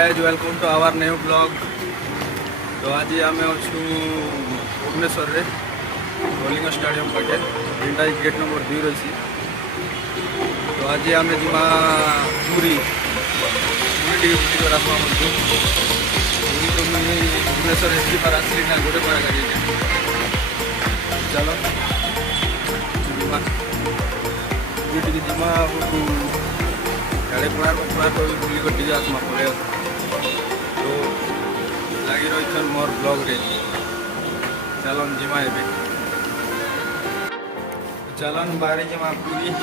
Guys welcome to our new blog. तो आज आम अच्छू भुवनेश्वर रे कलिंग स्टेडियम पाखे जेनटा गेट नंबर 2 रही। तो आज आम जीमा पूरी पूरी बुलाकर आसवा पूरी तो मुझे भुवनेश्वर एसटी पार आसली ना गोटे पार गाड़ी चलो जीमा पूरी जीमा गाड़ी कोणार्क बुलिक टी आसमा पड़े तो लगी रही मोर ब्लॉग रे। चलन जीमा ए चलन बाहरी जीमा पूरी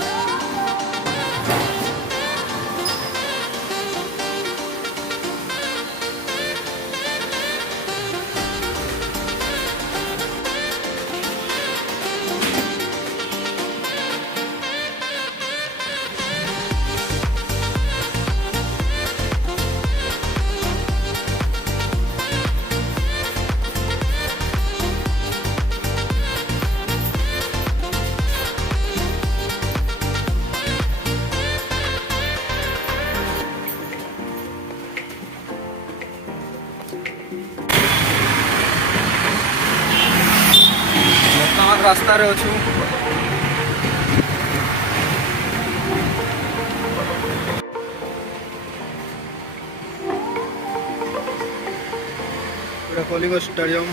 रास्ता रे अच्छू कलिंग स्टेडियम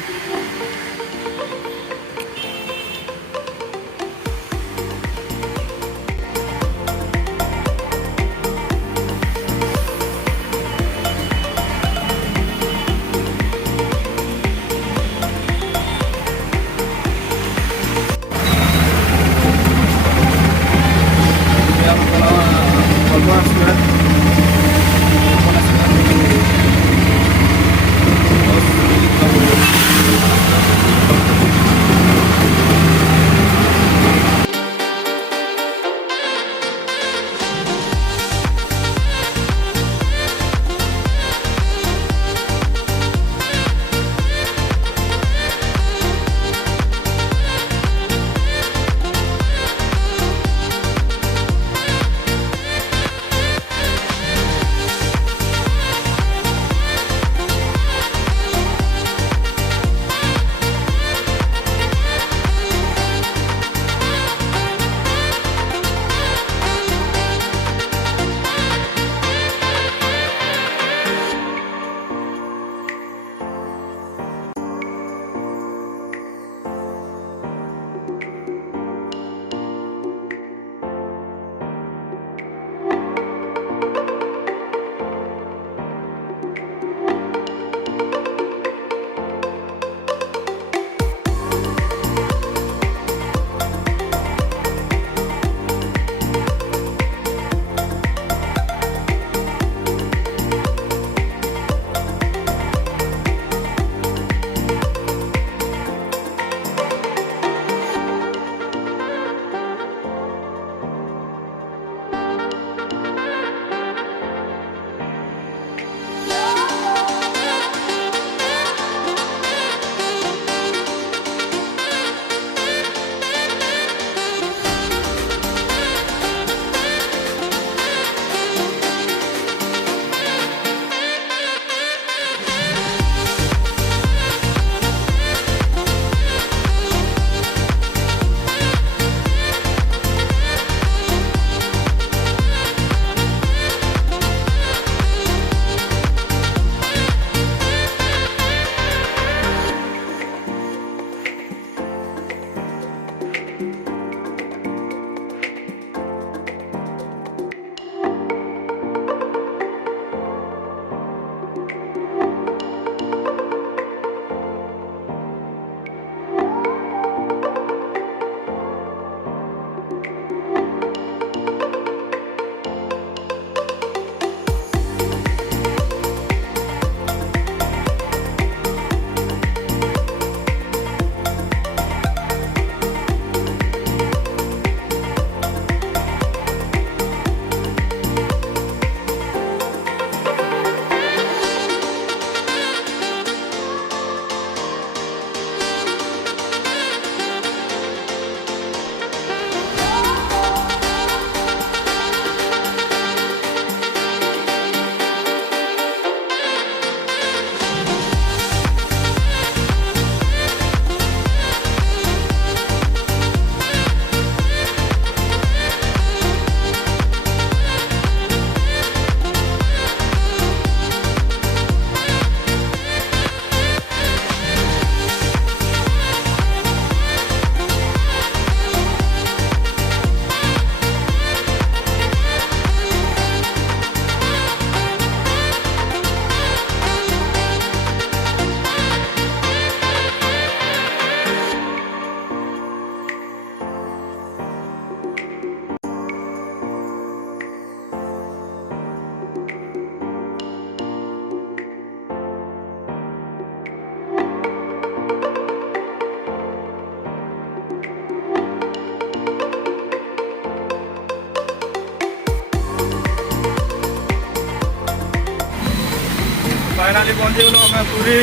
फाइनाली पहुँचीगलु आम पूरी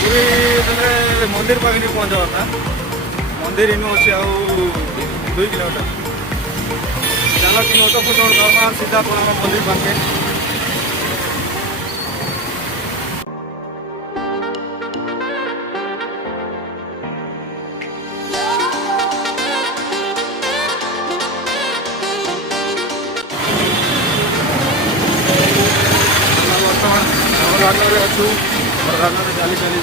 पूरी मंदिर पाखे पहुँचा था मंदिर इन अच्छे आ 2 किलोमीटर चलो कि ऑटो फोटो करवा सीधा पड़ा मंदिर पाखे रान्नारे अच्छु रान्नारे चाली चाली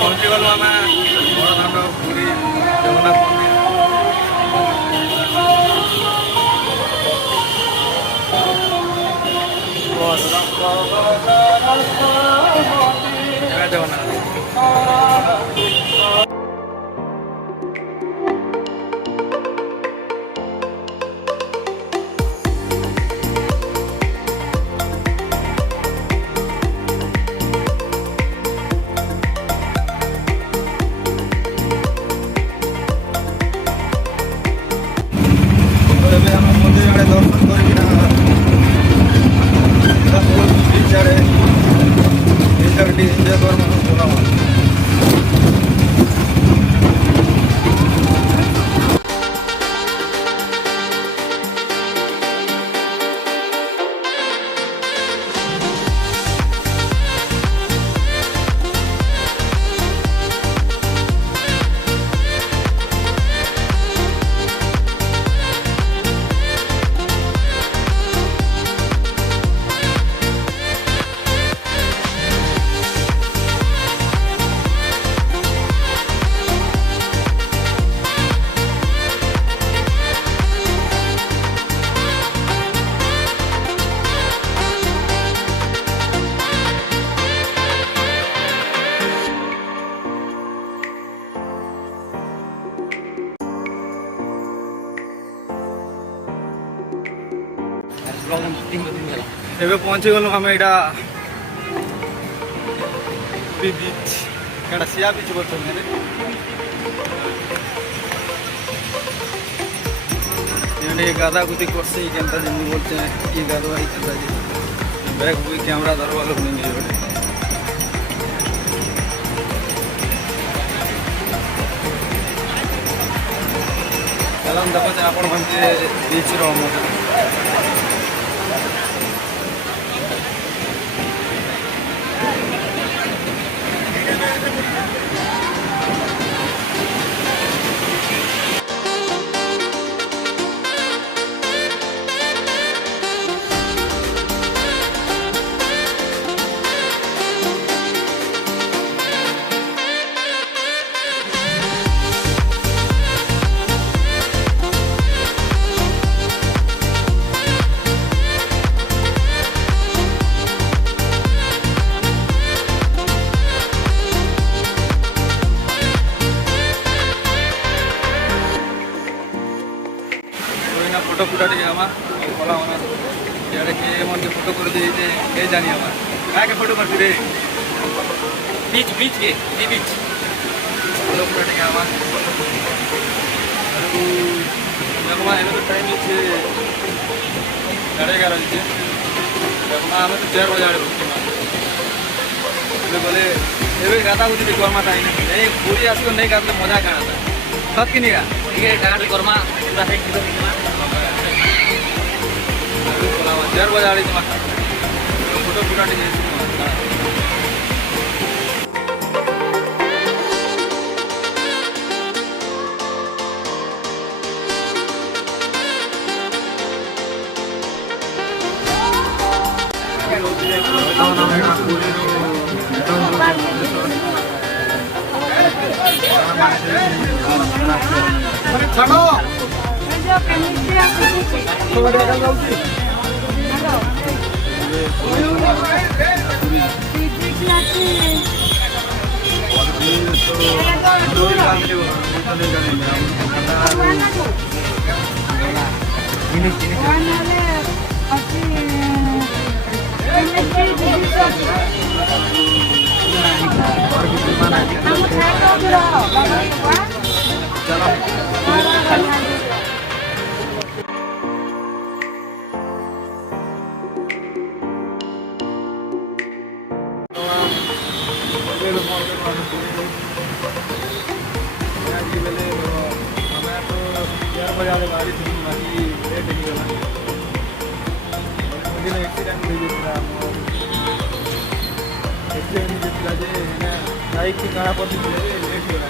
पहुँची गलु आम बड़दाण्ड पुरी जगन्नाथ मंदिर जय जगन्नाथ ଏବେ ଆମେ ମନ୍ଦିର ଆଡ଼େ ଦର୍ଶନ କରିକିନା ବିଚ୍ ଆଡ଼େ ଟିକେ ଏନ୍ଜୟ କର୍ମା ବୁଲାମା ଏବେ ପହଞ୍ଚିଗଲୁ ଆମେ ଏଇଟା ବିଚ୍ ଏଇଟା ସିଆ ବିଚ୍ କରୁଛନ୍ତି ଟିକେ ଗାଧା ଗୁଧି କରସି କେନ୍ତା ଯେମିତି ବୋଲଛେ କିଏ ଗାଧୁଆ କେନ୍ତା ଯେ ବ୍ୟାଗ୍ ବୁଇ କ୍ୟାମେରା ଧରବା ଲୋକ ନେଇ ଗୋଟେ ଚାଲନ୍ତୁ ଦେଖୁଛେ ଆପଣ କେମିତି ବିଚ୍ର ମଜା फोटो फुटा टे हमा भला होना यारे के मन के फोटो कर दे के जानी हमा का के फोटो करती रे बीच बीच के जी बीच फोटो फुटा टे हमा देखो मा एनो टाइम छे 11:30 छे देखो मा हमें तो 4 बजे आड़े बुकिंग बोले एबे गाता गुती के कर्मा ताई नहीं पूरी आसी को नहीं करले मजा काना था सत कि नहीं ठीक है गाड़ी कर्मा पूरा है किलो 4 बजे आड़ी फोटो फुटा छाड़ो गाड़ी थी बाकी लेट ହେଇଗଲା ଦିନ ଏକ୍ସିଡେଣ୍ଟ ହେଇଯାଇଥିଲା ଏକ୍ସିଡେଣ୍ଟ ହେଇଯାଇଥିଲା ଯେ ବାଇକ୍ କାଣା ପଡ଼ିଥିଲେ ଯେ ଲେଟ୍ ହେଇଗଲା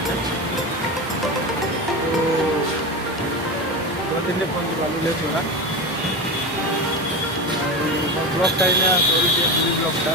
ତ ଦିନେ ପହଞ୍ଚିବାରୁ ଲେଟ୍ ହେଇଗଲା ବ୍ଲଗ୍ଟା ଏଇନା କରୁଛି ବ୍ଲଗ୍ଟା